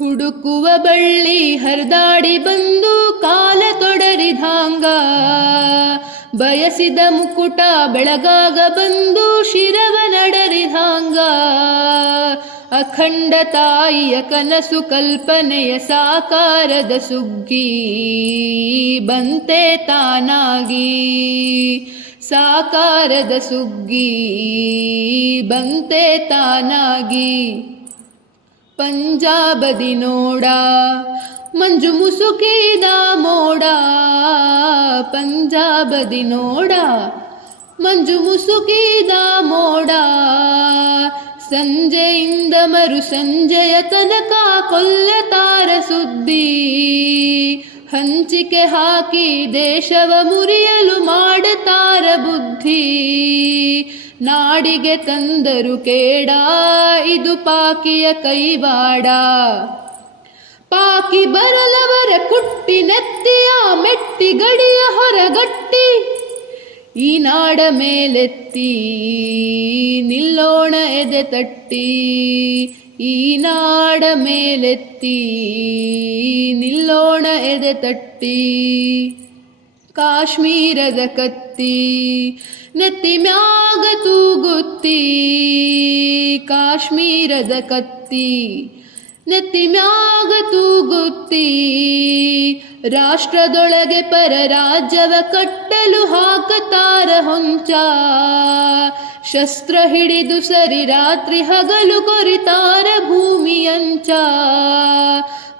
ಹುಡುಕುವ ಬಳ್ಳಿ ಹರಿದಾಡಿ ಬಂದು ಕಾಲ ತೊಡರಿದಾಂಗ, ಬಯಸಿದ ಮುಕುಟ ಬೆಳಗಾಗ ಬಂದು ಶಿರವ ನಡರಿದಾಂಗ. ಅಖಂಡ ತಾಯಿಯ ಕನಸು ಕಲ್ಪನೆಯ ಸಾಕಾರದ ಸುಗ್ಗಿ ಬಂತೆ ತಾನಾಗಿ, ಸಾಕಾರದ ಸುಗ್ಗಿ ಬಂತೆ ತಾನಾಗಿ. ಪಂಜಾಬದಿ ನೋಡ ಮಂಜು ಮುಸುಕಿದ ಮೋಡ, ಪಂಜಾಬದಿ ನೋಡ ಮಂಜು ಮುಸುಕಿದ ಮೋಡ. ಸಂಜೆಯಿಂದ ಮರು ಸಂಜೆಯ ತನಕ ಕೊಲ್ಲತಾರ ಸುದ್ದಿ, ಹಂಚಿಕೆ ಹಾಕಿ ದೇಶವ ಮುರಿಯಲು ಮಾಡತಾರ ಬುದ್ಧಿ. ನಾಡಿಗೆ ತಂದರು ಕೇಡ ಇದು ಪಾಕಿಯ ಕೈವಾಡ, ಪಾಕಿ ಬರಲವರ ಕುಟ್ಟಿ ನೆತ್ತಿಯ ಮೆಟ್ಟಿ ಗಡಿಯ ಹೊರಗಟ್ಟಿ. ಈ ನಾಡ ಮೇಲೆತ್ತಿ ನಿಲ್ಲೋಣ ಎದೆ ತಟ್ಟಿ, ಈ ನಾಡ ಮೇಲೆತ್ತಿ ನಿಲ್ಲೋಣ ಎದೆ ತಟ್ಟಿ. ಕಾಶ್ಮೀರದ ಕತ್ತಿ ನೆತ್ತಿ ಮ್ಯಾಗ ತೂಗುತ್ತಿ, ಕಾಶ್ಮೀರದ ಕತ್ತಿ ನೆತ್ತಿ ಮ್ಯಾಗ ತೂಗುತ್ತಿ. ರಾಷ್ಟ್ರದೊಳಗೆ ಪರ ರಾಜ್ಯವ ಕಟ್ಟಲು ಹಾಕತಾರ ಹೊಂಚ, ಶಸ್ತ್ರ ಹಿಡಿದು ಸರಿ ರಾತ್ರಿ ಹಗಲು ಕೊರಿತಾರ ಭೂಮಿಯಂಚ.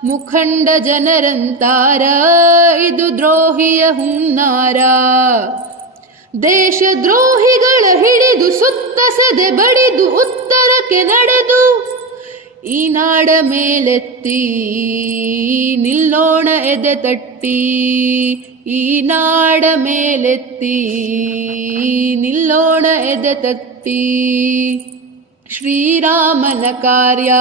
ಮುಖಂಡ ಜನರಂತಾರ ಇದು ದ್ರೋಹಿಯ ಹುನ್ನಾರ, ದೇಶ ದ್ರೋಹಿಗಳ ಹಿಡಿದು ಸುತ್ತ ಸದೆ ಬಡಿದು ಉತ್ತರಕ್ಕೆ ನಡೆದು. ಈ ನಾಡ ಮೇಲೆತ್ತಿ ನಿಲ್ಲೋಣ ಎದೆ ತಟ್ಟಿ, ಈ ನಾಡ ಮೇಲೆತ್ತಿ ನಿಲ್ಲೋಣ ಎದೆ ತಟ್ಟಿ. ಶ್ರೀರಾಮನ ಕಾರ್ಯ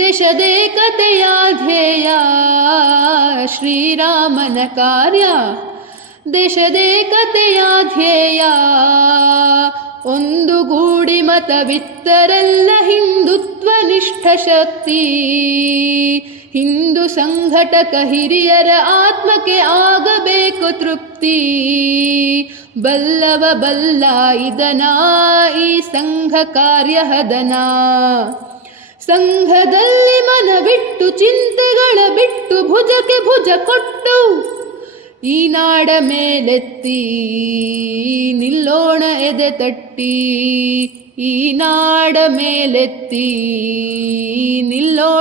ದೇಶದೇಕತೆಯ ಧ್ಯೇಯ, ಶ್ರೀರಾಮನ ಕಾರ್ಯ ದೇಶದೇಕತೆಯ ಧ್ಯೇಯ. ಒಂದು ಗೂಡಿ ಮತವಿತ್ತರೆಲ್ಲ ಹಿಂದುತ್ವ ನಿಷ್ಠ ಶಕ್ತಿ, ಹಿಂದೂ ಸಂಘಟಕ ಹಿರಿಯರ ಆತ್ಮಕ್ಕೆ ಆಗಬೇಕು ತೃಪ್ತಿ. ಬಲ್ಲವ ಬಲ್ಲ ಇದನ ಈ ಸಂಘ ಕಾರ್ಯ ಹದನ, ಸಂಘದಲ್ಲಿ ಮನವಿಟ್ಟು ಚಿಂತೆಗಳ ಬಿಟ್ಟು ಭುಜಕ್ಕೆ ಭುಜ ಕೊಟ್ಟು. ಈ ನಾಡ ಮೇಲೆತ್ತಿ ನಿಲ್ಲೋಣ ಎದೆ ತಟ್ಟಿ, ಈ ನಾಡ ಮೇಲೆತ್ತಿ ನಿಲ್ಲೋಣ